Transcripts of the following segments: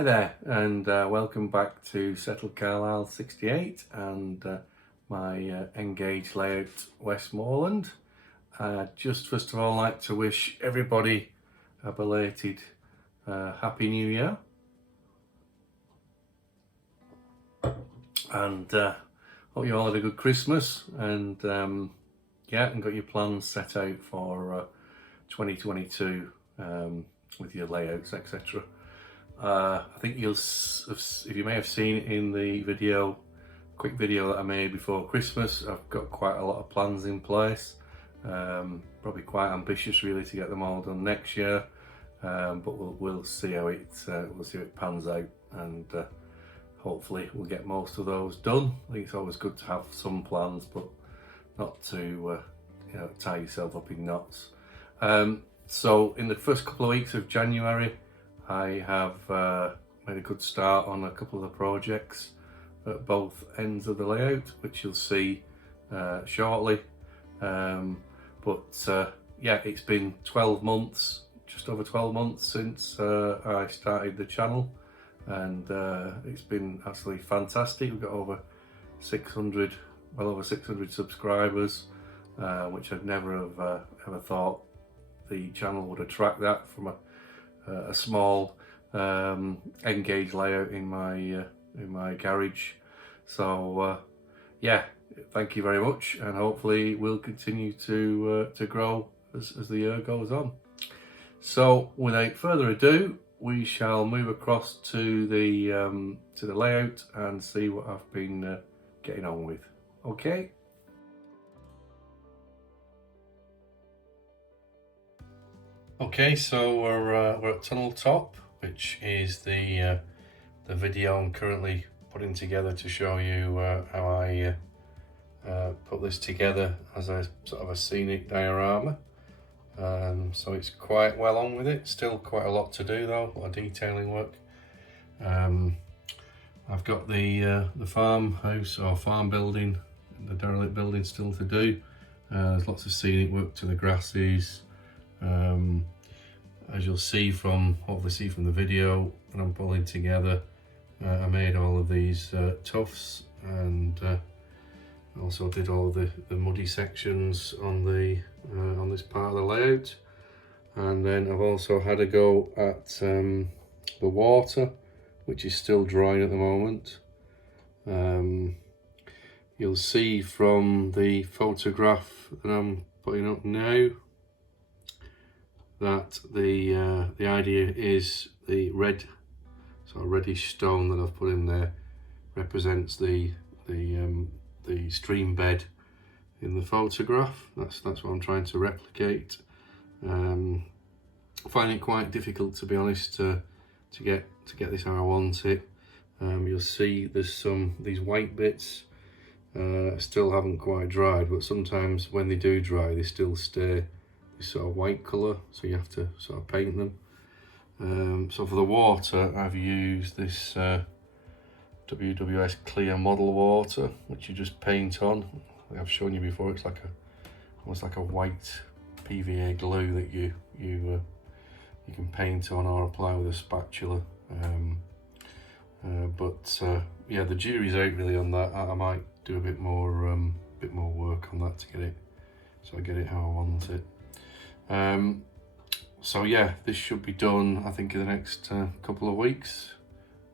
Hi there, and welcome back to Settled Carlisle 68 and my Engage layout Westmorland. Just first of all, like to wish everybody a belated Happy New Year, and hope you all had a good Christmas, and and got your plans set out for 2022 with your layouts, etc. I think if you may have seen it in the quick video that I made before Christmas, I've got quite a lot of plans in place. Probably quite ambitious really to get them all done next year, but we'll see how it pans out, and hopefully we'll get most of those done. I think it's always good to have some plans, but not to tie yourself up in knots. So in the first couple of weeks of January, I have made a good start on a couple of the projects at both ends of the layout, which you'll see shortly. It's been 12 months, just over 12 months since I started the channel, and it's been absolutely fantastic. We've got over 600 subscribers, which I'd never have ever thought the channel would attract that from a small Engage layout in my garage. So thank you very much, and hopefully we'll continue to grow as the year goes on. So without further ado, we shall move across to the layout and see what I've been getting on with. Okay. Okay, so we're at Tunnel Top, which is the video I'm currently putting together to show you how I put this together as a sort of a scenic diorama. So it's quite well on with it. Still quite a lot to do though, a lot of detailing work. I've got the farmhouse or farm building, the derelict building still to do. There's lots of scenic work to the grasses. As you'll see hopefully see from the video that I'm pulling together, I made all of these tufts, and also did all of the muddy sections on this part of the layout. And then I've also had a go at the water, which is still drying at the moment. You'll see from the photograph that I'm putting up now that the idea is the red, sort of reddish stone that I've put in there represents the stream bed in the photograph. That's what I'm trying to replicate. I find it quite difficult, to be honest, to get this how I want it. You'll see there's these white bits still haven't quite dried, but sometimes when they do dry, they still stay this sort of white colour, so you have to sort of paint them. So for the water, I've used this WWS clear model water, which you just paint on. I've shown you before. It's almost like a white PVA glue that you can paint on or apply with a spatula. The jury's out really on that. I might do a bit more work on that to get it how I want it. This should be done, I think, in the next couple of weeks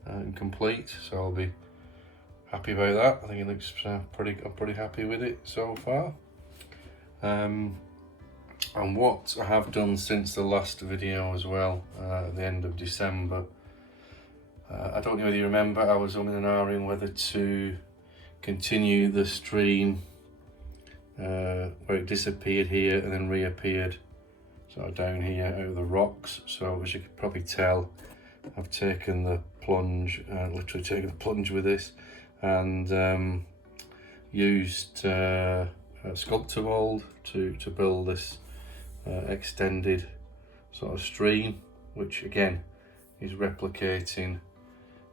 and complete. So I'll be happy about that. I think it looks I'm pretty happy with it so far. And what I have done since the last video as well, at the end of December, I don't know whether you remember, I was umming and ahhing whether to continue the stream where it disappeared here and then reappeared sort of down here out of the rocks. So as you could probably tell, I've taken the plunge, literally taken the plunge with this, and used sculptor mold to build this extended sort of stream, which again is replicating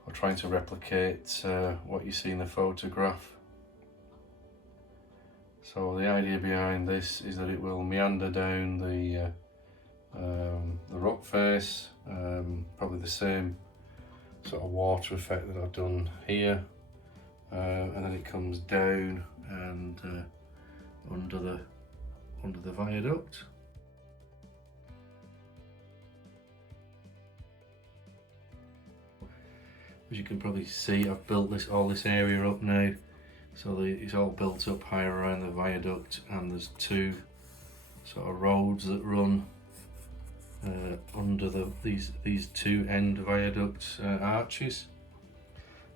or trying to replicate what you see in the photograph. So the idea behind this is that it will meander down the rock face, probably the same sort of water effect that I've done here, and then it comes down and under the viaduct. As you can probably see, I've built all this area up now, so it's all built up higher around the viaduct, and there's two sort of roads that run under these two end viaduct arches.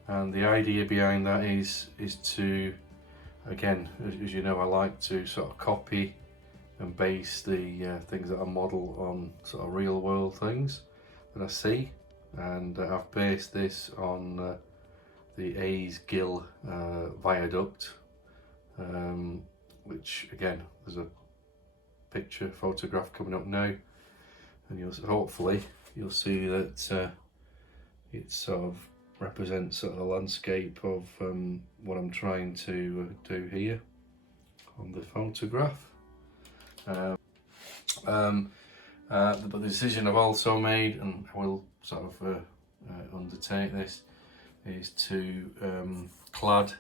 And the idea behind that is to, again, as you know, I like to sort of copy and base the things that I model on sort of real world things that I see. And I've based this on the A's Gill Viaduct, which again, there's a photograph coming up now, and hopefully you'll see that it sort of represents sort of the landscape of what I'm trying to do here on the photograph. But the decision I've also made, and I will sort of undertake this, is to clad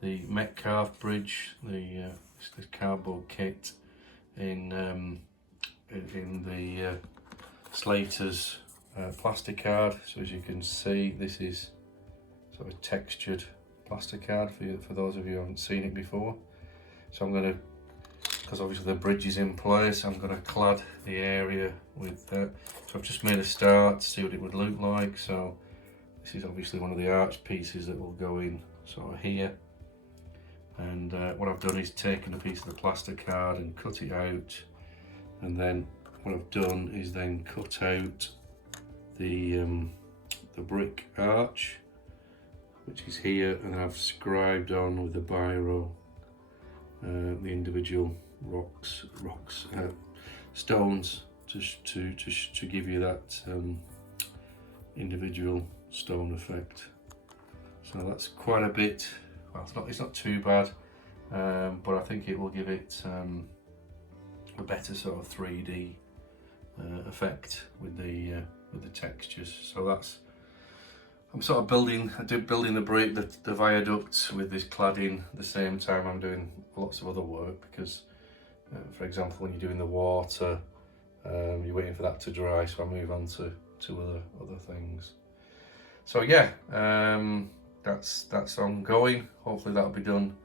the Metcalfe bridge, the cardboard kit, in the Slater's plasticard. So as you can see, this is sort of textured plasticard for those of you who haven't seen it before. So I'm going to, because obviously the bridge is in place, I'm going to clad the area with that. So I've just made a start to see what it would look like. So this is obviously one of the arch pieces that will go in sort of here. And what I've done is taken a piece of the plasticard and cut it out. And then what I've done is then cut out the brick arch, which is here, and I've scribed on with the biro the individual stones to give you that individual stone effect. So that's quite a bit. Well, it's not too bad, but I think it will give it a better sort of 3D effect with the textures. So that's, I'm sort of building the viaduct with this cladding at the same time I'm doing lots of other work, because for example, when you're doing the water, you're waiting for that to dry, so I move on to other things. So yeah, that's ongoing. Hopefully that'll be done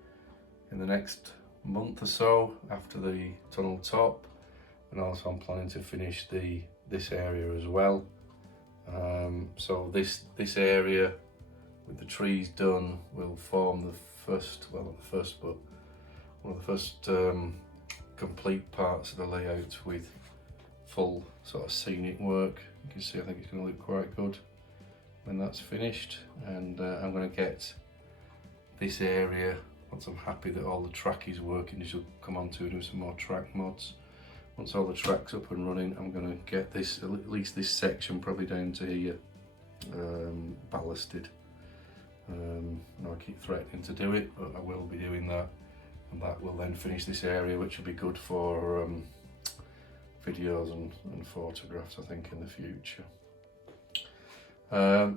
in the next month or so after the tunnel top, and also I'm planning to finish this area as well. So this area with the trees done will form the first, well not the first, but one of the first complete parts of the layout with full sort of scenic work. You can see I think it's going to look quite good when that's finished, and I'm going to get this area, once I'm happy that all the track is working, as you'll come on to do some more track mods. Once all the track's up and running, I'm going to get this, at least this section, probably down to here, ballasted. I keep threatening to do it, but I will be doing that, and that will then finish this area, which will be good for videos and photographs, I think, in the future.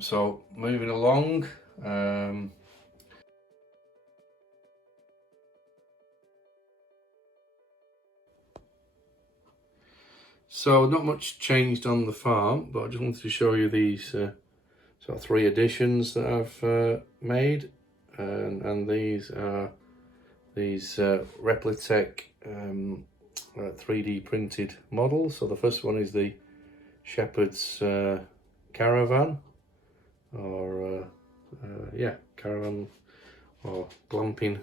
So moving along, so not much changed on the farm, but I just wanted to show you these sort of 3 additions that I've made, and these are Replitech 3D printed models. So the first one is the Shepherd's caravan, or caravan or glamping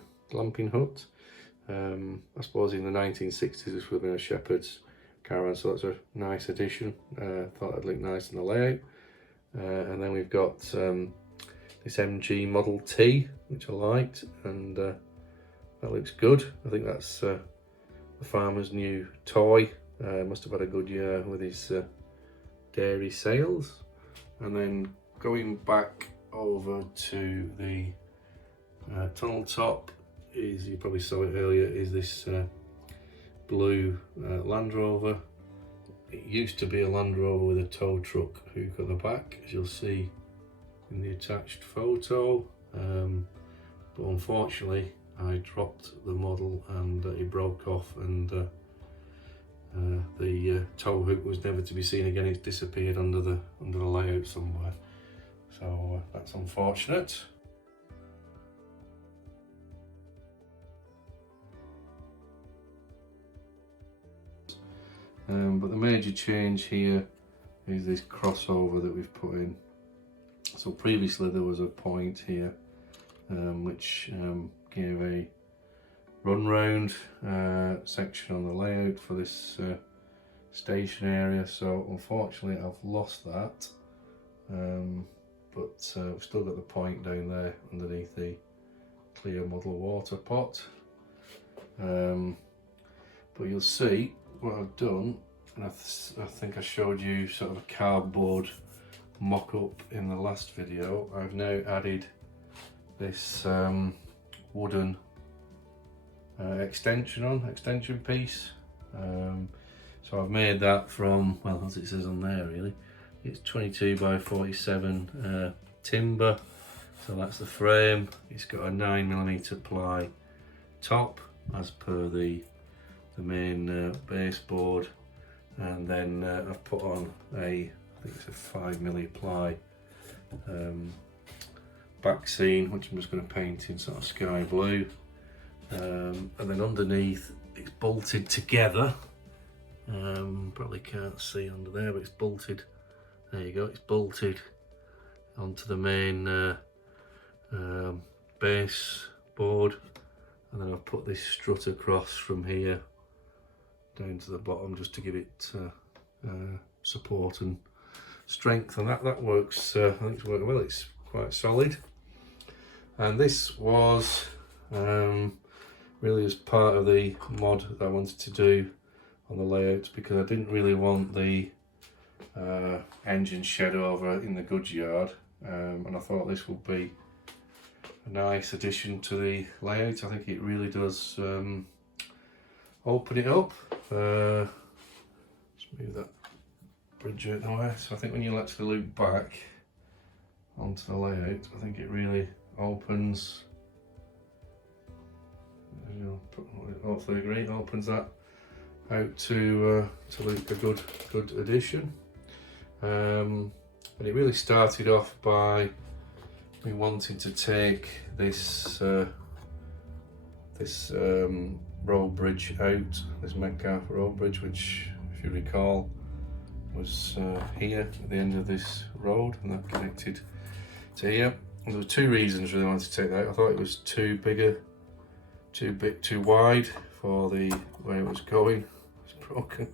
hut. I suppose in the 1960s this would have been a shepherd's caravan, so that's a nice addition. Thought it'd look nice in the layout. And then we've got this MG Model T, which I liked, and that looks good. I think that's the farmer's new toy. Must have had a good year with his dairy sales. And then going back over to the tunnel top, is, you probably saw it earlier, is this blue Land Rover. It used to be a Land Rover with a tow truck hook at the back, as you'll see in the attached photo, but unfortunately I dropped the model and it broke off, and the tow hook was never to be seen again. It's disappeared under the layout somewhere, so that's unfortunate. But the major change here is this crossover that we've put in. So previously there was a point here which gave a run round section on the layout for this station area, so unfortunately I've lost that, but we've still got the point down there underneath the clear muddle water pot. But you'll see what I've done, and I think I showed you sort of a cardboard mock-up in the last video. I've now added this wooden extension piece. So I've made that from, well, as it says on there really, it's 22 by 47 timber, so that's the frame. It's got a 9mm ply top as per the main baseboard, and then I've put on I think it's a 5mm ply back seam, which I'm just going to paint in sort of sky blue, and then underneath it's bolted together. Probably can't see under there, but it's bolted, there you go, it's bolted onto the main base board, and then I've put this strut across from here down to the bottom just to give it support and strength, and that works. I think it's working well. It's quite solid, and this was really as part of the mod that I wanted to do on the layout, because I didn't really want the engine shed over in the goods yard, and I thought this would be a nice addition to the layout. I think it really does open it up. Let's move that bridge out the way. So I think when you actually loop back onto the layout, I think it really opens, hopefully agree, opens that out to look a good addition. And it really started off by me wanting to take this road bridge out, this Metcalfe road bridge, which, if you recall, was here at the end of this road, and that connected to here. And there were two reasons really I wanted to take that out. I thought it was too wide for the way it was going. It's broken.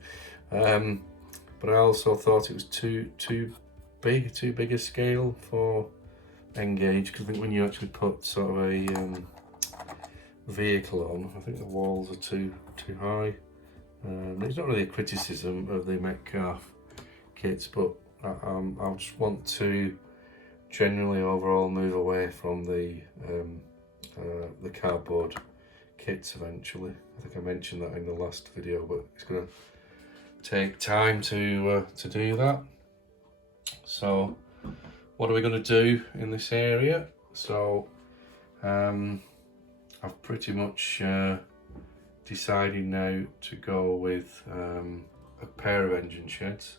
But I also thought it was too big a scale for N-gauge, because I think when you actually put sort of a vehicle on, I think the walls are too high. It's not really a criticism of the Metcalfe kits, but I just want to generally overall move away from the cardboard kits eventually. I think I mentioned that in the last video, but it's going to take time to do that. So what are we going to do in this area? So I've pretty much decided now to go with a pair of engine sheds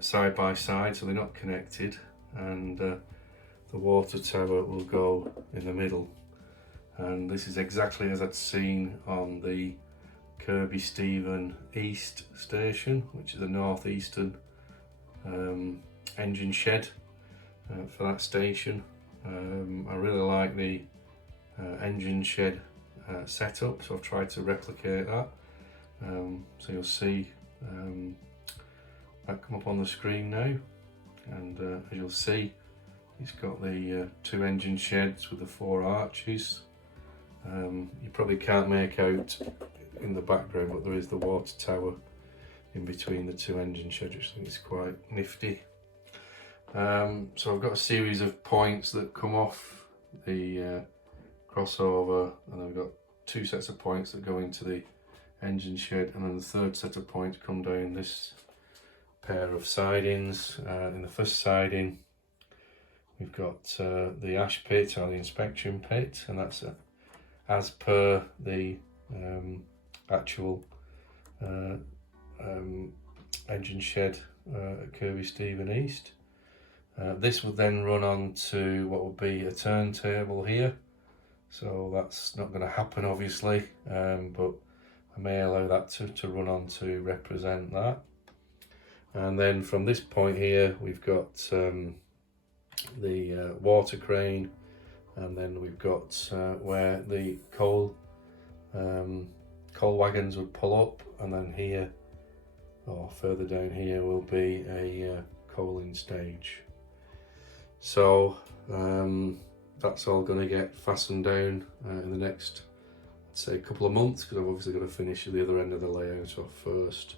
side by side, so they're not connected, and the water tower will go in the middle. And this is exactly as I'd seen on the Kirby Stephen East station, which is a northeastern engine shed for that station. I really like the engine shed setup, so I've tried to replicate that. So you'll see that come up on the screen now, and as you'll see, it's got the two engine sheds with the four arches. You probably can't make out in the background, but there is the water tower in between the two engine sheds, which I think is quite nifty. So I've got a series of points that come off the crossover, and then we've got two sets of points that go into the engine shed, and then the third set of points come down this pair of sidings. In the first siding we've got the ash pit or the inspection pit, and that's as per the actual engine shed at Kirby Stephen East. This will then run on to what will be a turntable here, so that's not going to happen obviously, but I may allow that to run on to represent that. And then from this point here we've got the water crane, and then we've got where the coal wagons would pull up, and then here or further down here will be a coaling stage. So that's all going to get fastened down in the next, I'd say, couple of months, because I've obviously got to finish the other end of the layout off first.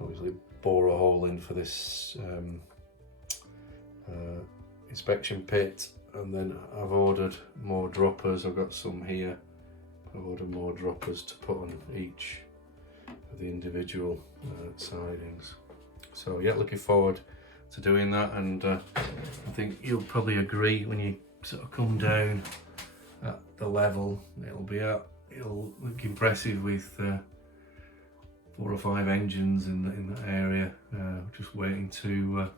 Obviously bore a hole in for this inspection pit, and then I've ordered more droppers. I've got some here. I've ordered more droppers to put on each of the individual sidings. So yeah, looking forward to doing that, and I think you'll probably agree when you sort of come down at the level, it'll look impressive with 4 or 5 engines in that area, just waiting to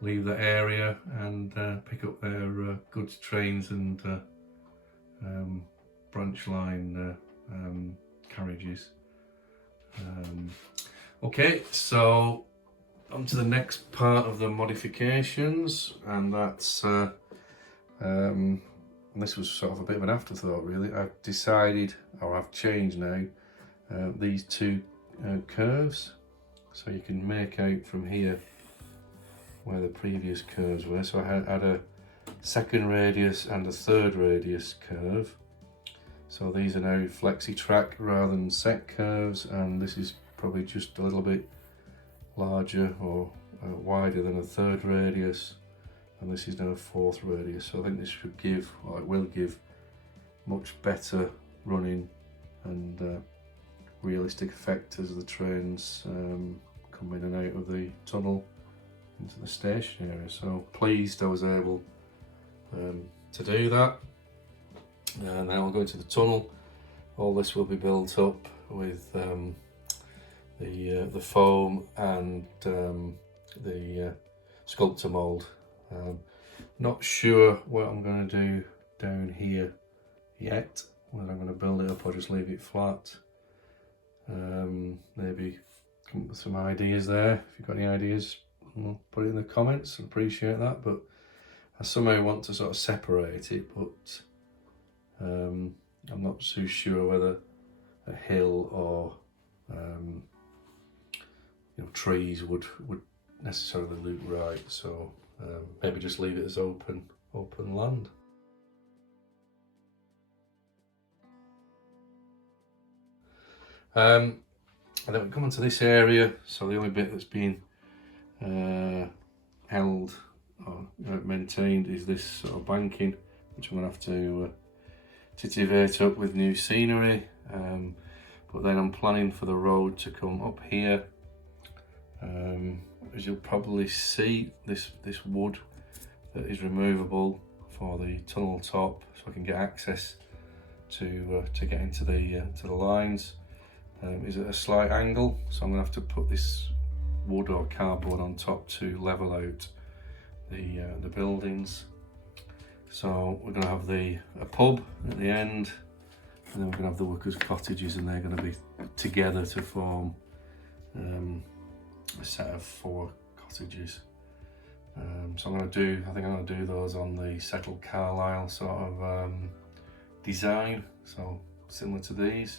leave the area and pick up their goods trains and branch line carriages. Okay, so on to the next part of the modifications, and that's this was sort of a bit of an afterthought really. I've decided, or I've changed now, these 2 curves, so you can make out from here where the previous curves were. So I had a 2nd radius and a 3rd radius curve. So these are now flexi track rather than set curves, and this is probably just a little bit larger or wider than a 3rd radius, and this is now a 4th radius. So I think this should give, or it will give, much better running and realistic effect as the trains come in and out of the tunnel into the station area. So pleased I was able to do that. And now I'll go into the tunnel. All this will be built up with the foam and the sculptor mould. Not sure what I'm going to do down here yet, whether I'm going to build it up or just leave it flat. Maybe come up with some ideas there. If you've got any ideas, put it in the comments. I appreciate that, but I somehow want to sort of separate it, but I'm not too sure whether a hill or trees would necessarily look right, so maybe just leave it as open land. And then we come into this area, so the only bit that's been held or maintained is this sort of banking, which I'm going to have to titivate up with new scenery, but then I'm planning for the road to come up here. As you'll probably see, this wood that is removable for the tunnel top, so I can get access to get into the lines, is at a slight angle, so I'm going to have to put this wood or cardboard on top to level out the buildings. So we're going to have a pub at the end, and then we're going to have the workers' cottages, and they're going to be together to form a set of 4 cottages. So I think I'm going to do those on the settled Carlisle sort of design, so similar to these.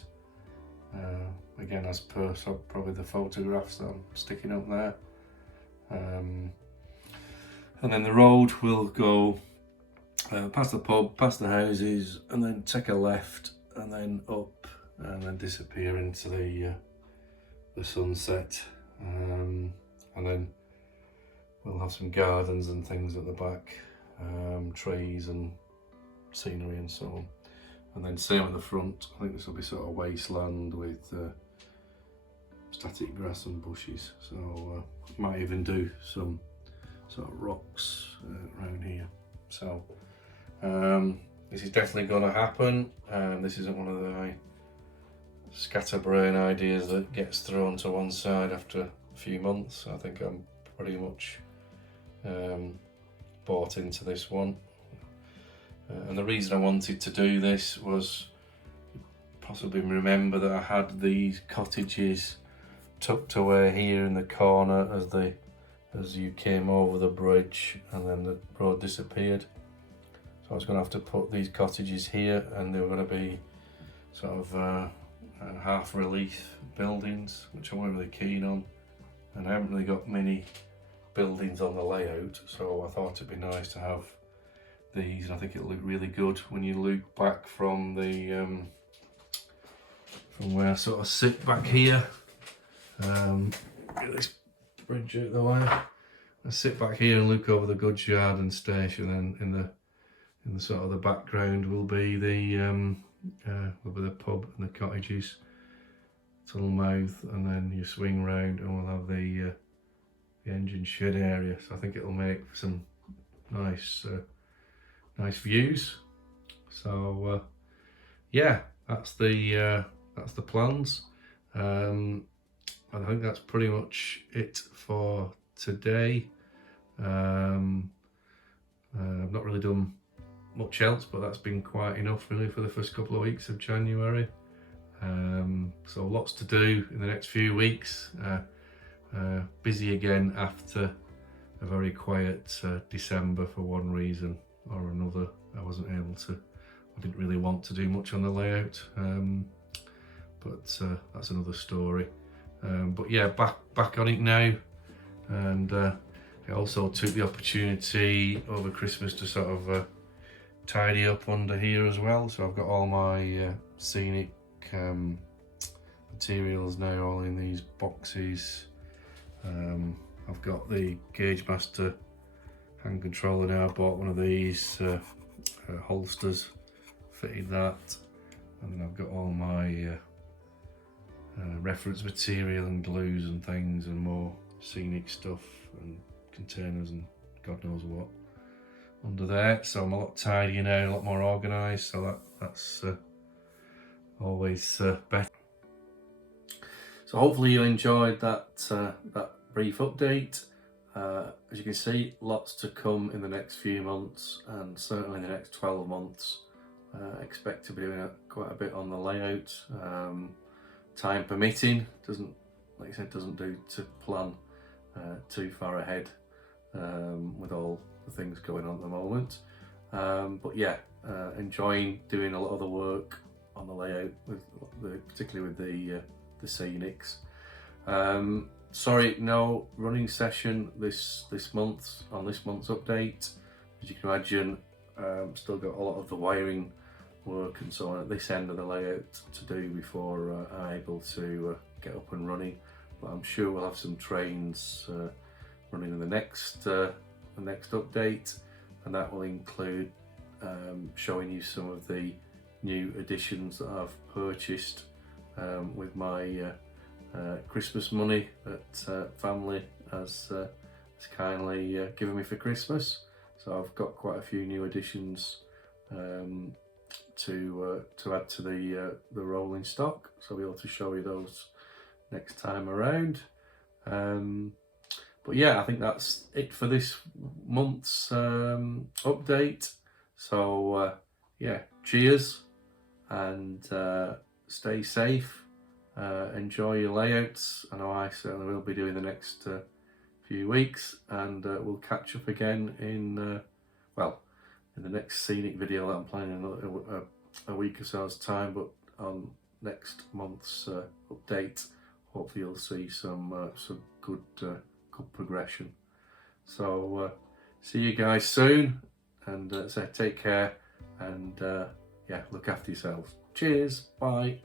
Again, as per probably the photographs that I'm sticking up there. And then the road will go past the pub, past the houses, and then take a left, and then up, and then disappear into the sunset. And then we'll have some gardens and things at the back, trees and scenery and so on. And then same at the front. I think this will be sort of wasteland with static grass and bushes. So might even do some sort of rocks around here. So this is definitely going to happen. This isn't one of the scatterbrain ideas that gets thrown to one side after a few months. I think I'm pretty much bought into this one. And the reason I wanted to do this was, possibly remember that I had these cottages tucked away here in the corner as you came over the bridge, and then the road disappeared. So I was going to have to put these cottages here, and they were going to be sort of half relief buildings, which I wasn't really keen on, and I haven't really got many buildings on the layout, so I thought it'd be nice to have these, and I think it'll look really good when you look back from the from where I sort of sit back here. Get this bridge out the way. I sit back here and look over the goods yard and station, and in the sort of the background will be the pub and the cottages, Tunnelmouth, and then you swing round and we'll have the engine shed area. So I think it'll make some nice views. So yeah, that's the plans. I think that's pretty much it for today. I've not really done much else, but that's been quite enough really for the first couple of weeks of January. So lots to do in the next few weeks. Busy again after a very quiet December for one reason or another. I didn't really want to do much on the layout, but that's another story. But yeah, back on it now, and I also took the opportunity over Christmas to sort of tidy up under here as well. So I've got all my scenic materials now all in these boxes. I've got the Gauge Master hand controller now. I bought one of these holsters, fitted that, and then I've got all my reference material and glues and things and more scenic stuff and containers and God knows what under there. So I'm a lot tidier now, a lot more organised, so that's always better. So hopefully you enjoyed that brief update. As you can see, lots to come in the next few months, and certainly in the next 12 months. Expect to be doing quite a bit on the layout. Time permitting, like I said, doesn't do to plan too far ahead with all the things going on at the moment. But yeah, enjoying doing a lot of the work on the layout, particularly with the scenics. Sorry, no running session this month on this month's update. As you can imagine, still got a lot of the wiring work and so on at this end of the layout to do before I'm able to get up and running. But I'm sure we'll have some trains running in the next update, and that will include showing you some of the new additions that I've purchased with my Christmas money that family has kindly given me for Christmas. So I've got quite a few new additions to add to the rolling stock, so I'll be able to show you those next time around. But yeah, I think that's it for this month's update. So yeah, cheers, and stay safe. Enjoy your layouts. I know I certainly will be doing the next few weeks, and we'll catch up again in the next scenic video that I'm planning a week or so's time, but on next month's update, hopefully you'll see some good progression. So see you guys soon, and take care, and yeah, look after yourselves. Cheers, bye.